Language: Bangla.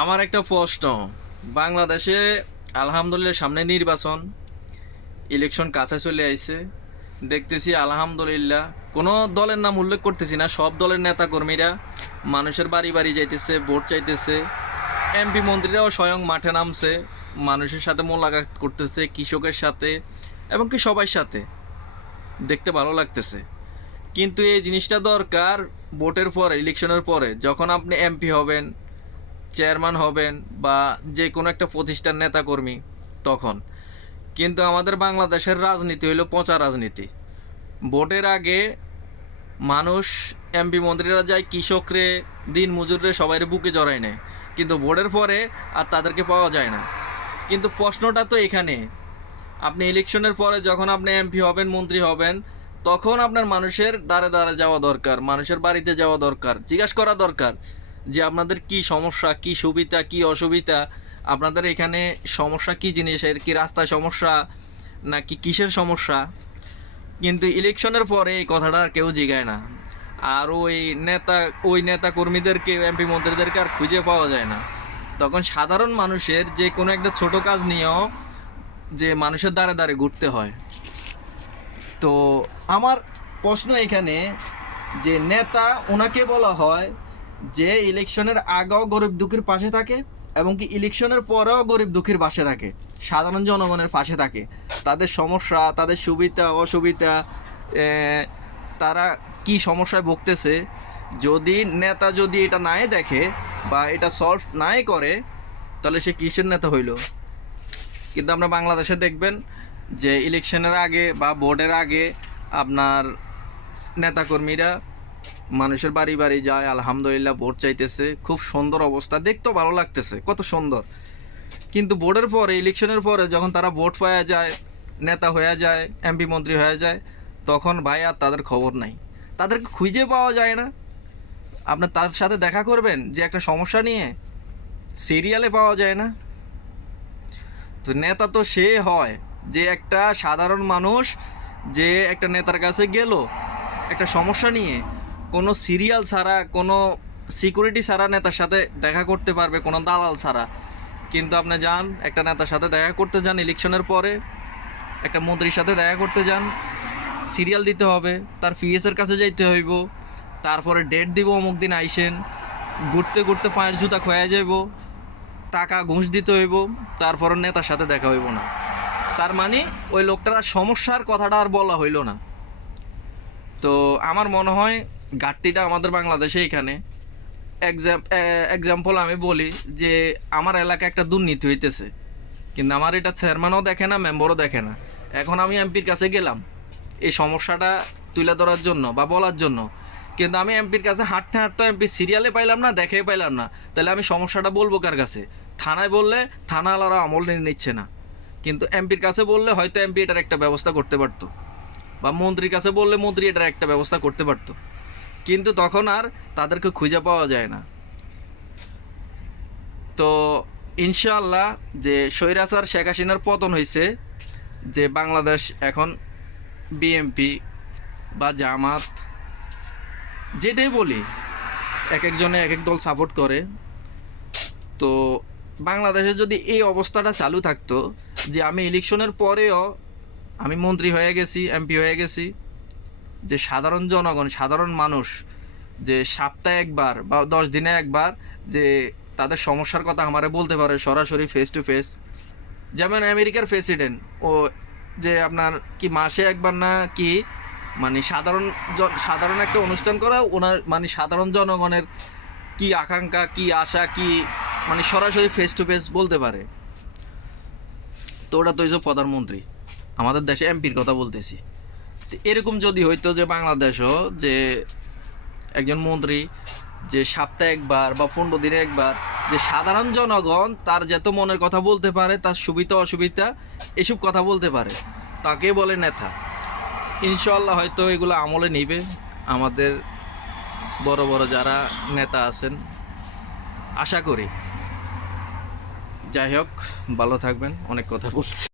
আমার একটা প্রশ্ন। বাংলাদেশে আলহামদুলিল্লাহ সামনে নির্বাচন, ইলেকশন কাছে চলে আইছে। দেখতেছি আলহামদুলিল্লাহ কোনো দলের নাম উল্লেখ করতেছি না, সব দলের নেতা কর্মীরা মানুষের বাড়ি বাড়ি যাইতেছে, ভোট চাইতেছে। এমপি মন্ত্রীরাও স্বয়ং মাঠে নামছে, মানুষের সাথে মোলাকাত করতেছে, কৃষকের সাথে এবং কি সবার সাথে। দেখতে ভালো লাগতেছে। কিন্তু এই জিনিসটা দরকার ভোটের পরে, ইলেকশনের পরে, যখন আপনি এমপি হবেন, চেয়ারম্যান হবেন বা যে কোনো একটা প্রতিষ্ঠান নেতাকর্মী, তখন। কিন্তু আমাদের বাংলাদেশের রাজনীতি হইল পচা রাজনীতি। ভোটের আগে মানুষ, এমপি মন্ত্রীরা যায় কৃষকরে, দিন মজুররে সবাই বুকে জড়ায় নেয়, কিন্তু ভোটের পরে আর তাদেরকে পাওয়া যায় না। কিন্তু প্রশ্নটা তো এখানে, আপনি ইলেকশনের পরে যখন আপনি এমপি হবেন, মন্ত্রী হবেন, তখন আপনার মানুষের দ্বারে দ্বারে যাওয়া দরকার, মানুষের বাড়িতে যাওয়া দরকার, জিজ্ঞাসা করা দরকার যে আপনাদের কি সমস্যা, কি সুবিধা, কি অসুবিধা, আপনাদের এখানে সমস্যা কি জিনিসের, কি রাস্তায় সমস্যা নাকি কিসের সমস্যা। কিন্তু ইলেকশনের পরে এই কথাটা আর কেউ জিগায় না। আর ওই নেতা কর্মীদেরকে, এমপি মন্ত্রীদেরকে আর খুঁজে পাওয়া যায় না। তখন সাধারণ মানুষের যে কোনো একটা ছোট কাজ নিয়েও যে মানুষের দ্বারে দ্বারে ঘুরতে হয়। তো আমার প্রশ্ন এখানে, যে নেতা ওনাকে বলা হয় যে ইলেকশনের আগেও গরিব দুঃখীর পাশে থাকে এবং কি ইলেকশনের পরেও গরিব দুঃখীর পাশে থাকে, সাধারণ জনগণের পাশে থাকে, তাদের সমস্যা, তাদের সুবিধা অসুবিধা, তারা কি সমস্যায় ভুগতেছে, যদি নেতা যদি এটা নাই দেখে বা এটা সলভ নাই করে, তাহলে সে কিসের নেতা হইল। কিন্তু আমরা বাংলাদেশে দেখবেন যে ইলেকশনের আগে বা ভোটের আগে আপনার নেতাকর্মীরা মানুষের বাড়ি বাড়ি যায়, আলহামদুলিল্লাহ ভোট চাইতেছে, খুব সুন্দর অবস্থা, দেখতেও ভালো লাগতেছে, কত সুন্দর। কিন্তু ভোটের পরে, ইলেকশনের পরে যখন তারা ভোট পাওয়া যায়, নেতা হয়ে যায়, এমপি মন্ত্রী হয়ে যায়, তখন ভাই আর তাদের খবর নাই, তাদেরকে খুঁজে পাওয়া যায় না। আপনি তার সাথে দেখা করবেন যে একটা সমস্যা নিয়ে, সিরিয়ালে পাওয়া যায় না। তো নেতা তো সে হয় যে একটা সাধারণ মানুষ যে একটা নেতার কাছে গেল একটা সমস্যা নিয়ে, কোনো সিরিয়াল ছাড়া, কোনো সিকিউরিটি ছাড়া নেতার সাথে দেখা করতে পারবে, কোনো দালাল ছাড়া। কিন্তু আপনি যান একটা নেতার সাথে দেখা করতে যান, ইলেকশনের পরে একটা মন্ত্রীর সাথে দেখা করতে যান, সিরিয়াল দিতে হবে, তার পিএসের কাছে যাইতে হইব, তারপরে ডেট দিব অমুক দিন আইসেন, ঘুরতে ঘুরতে পায়ের জুতা খোয়া যাইব, টাকা ঘুষ দিতে হইব, তারপর নেতার সাথে দেখা হইব না। তার মানে ওই লোকটার সমস্যার কথাটা আর বলা হইল না। তো আমার মনে হয় ঘাটতিটা আমাদের বাংলাদেশে এখানে। এক্সাম্পল আমি বলি যে আমার এলাকায় একটা দুর্নীতি হইতেছে, কিন্তু আমার এটা চেয়ারম্যানও দেখে না, মেম্বারও দেখে না। এখন আমি এমপির কাছে গেলাম এই সমস্যাটা তুলে ধরার জন্য বা বলার জন্য, কিন্তু আমি এমপির কাছে হাঁটতে হাঁটতে এমপি সিরিয়ালে পাইলাম না, দেখে পাইলাম না, তাহলে আমি সমস্যাটা বলবো কার কাছে? থানায় বললে থানাওয়ালারা আমল নিচ্ছে না, কিন্তু এমপির কাছে বললে হয়তো এমপি এটার একটা ব্যবস্থা করতে পারতো, বা মন্ত্রীর কাছে বললে মন্ত্রী এটার একটা ব্যবস্থা করতে পারতো। কিন্তু তখন আর তাদেরকে খুঁজে পাওয়া যায় না। তো ইনশাআল্লাহ যে স্বৈরাচার শেখ হাসিনার পতন হয়েছে, যে বাংলাদেশ এখন বিএমপি বা জামাত, যেটাই বলি, এক একজনে এক এক দল সাপোর্ট করে। তো বাংলাদেশে যদি এই অবস্থাটা চালু থাকতো যে আমি ইলেকশনের পরেও আমি মন্ত্রী হয়ে গেছি, এমপি হয়ে গেছি, যে সাধারণ জনগণ, সাধারণ মানুষ যে সপ্তাহে একবার বা 10 দিনে একবার যে তাদের সমস্যার কথা আমারে বলতে পারে সরাসরি ফেস টু ফেস। যেমন আমেরিকার প্রেসিডেন্ট, ও যে আপনার কি মাসে একবার না কি, মানে সাধারণ একটা অনুষ্ঠান করা, ওনার মানে সাধারণ জনগণের কি আকাঙ্ক্ষা, কি আশা, কি মানে সরাসরি ফেস টু ফেস বলতে পারে। তো ওটা তো হয়েছে প্রধানমন্ত্রী, আমাদের দেশে এমপির কথা বলতেছি। তো এরকম যদি হইতো যে বাংলাদেশও যে একজন মন্ত্রী যে সপ্তাহে একবার বা 15 দিনে একবার যে সাধারণ জনগণ তার যত মনের কথা বলতে পারে, তার সুবিধা অসুবিধা এসব কথা বলতে পারে, তাকে বলে নেতা। ইনশাল্লাহ হয়তো এগুলো আমলে নিবে আমাদের বড় বড় যারা নেতা আছেন, আশা করি। যাই হোক, ভালো থাকবেন, অনেক কথা বলছি।